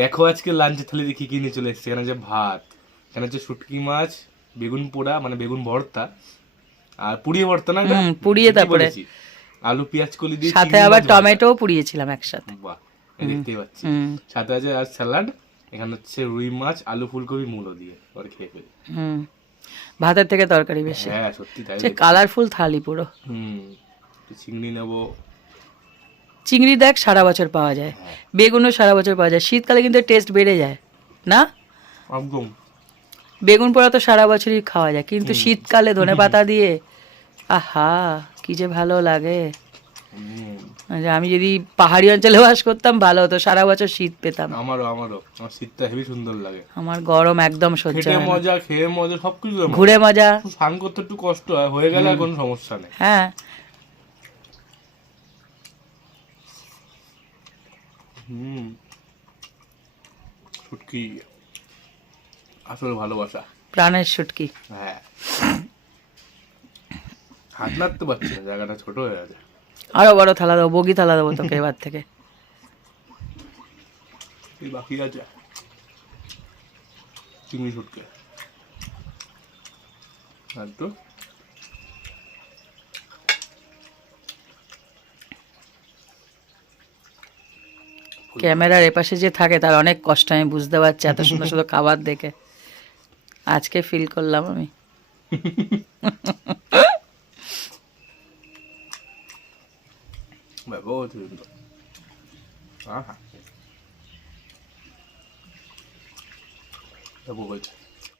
দেখো আজকে লাঞ্চের থালি দেখি কি নিয়ে চলে এসেছে। এখানে যে ভাত, এখানে হচ্ছে শুটকি মাছ, বেগুন পোড়া মানে বেগুন ভর্তা, আর পুড়িয়ে ভর্তা না, এটা পুড়িয়ে ঠিকই তারপরে বলেছি। আলু পেঁয়াজ কলি দিয়ে সাথে চিংড়ি আবার মাছ ভাজা। টমেটোও পুড়িয়েছিলাম একসাথে। বাহ, এই দেখতেই পাচ্ছি। হুম সাথে আছে আর স্যালাড। এখানে হচ্ছে রুই মাছ, আলু ফুলকপি মূলো দিয়ে পরে খেয়ে ফেলি। হুম ভাতের থেকে তরকারি বেশি। হ্যাঁ সত্যি তাই। সে কালারফুল থালি পুরো। একটু চিংড়ি নেবো। চিংড়ি দেখ সারা বছর পাওয়া যায়, হ্যাঁ বেগুনও সারা বছর পাওয়া যায়, শীতকালে কিন্তু টেস্ট বেড়ে যায় না। একদম। বেগুন পোড়া তো সারা বছরই খাওয়া যায়, কিন্তু শীতকালে ধনেপাতা দিয়ে আহা কি যে ভালো লাগে। যে আমি যদি পাহাড়ি অঞ্চলে বাস করতাম ভালো হতো, সারা বছর শীত পেতাম। আমারও আমার শীতটা হেবি সুন্দর লাগে। আমার গরম একদম সহ্য খেটে হয় না। মজা, খেয়ে মজা, সবকিছু ঘুরে মজা। স্নান করতে একটু কষ্ট হয়, হয়ে গেলে আর কোনো সমস্যা নেই। হ্যাঁ শুটকি আসলে ভালোবাসা। প্রাণের শুটকি। হ্যাঁ, হাত নাড়তে পারছি না, জায়গাটা ছোট হয়ে গেছে। আরো বড় থালা দেবো, বগি থালা দেবো তোকে এবার থেকে। এই বাকি আছে চিংড়ি শুটকি আর তো ক্যামেরার এপাশে যে থাকে তার অনেক কষ্ট আমি বুঝতে পারছি, এত সুন্দর সুন্দর খাবার দেখে আজকে ফিল করলাম আমি। বহুত সুন্দর। আহা, বলছে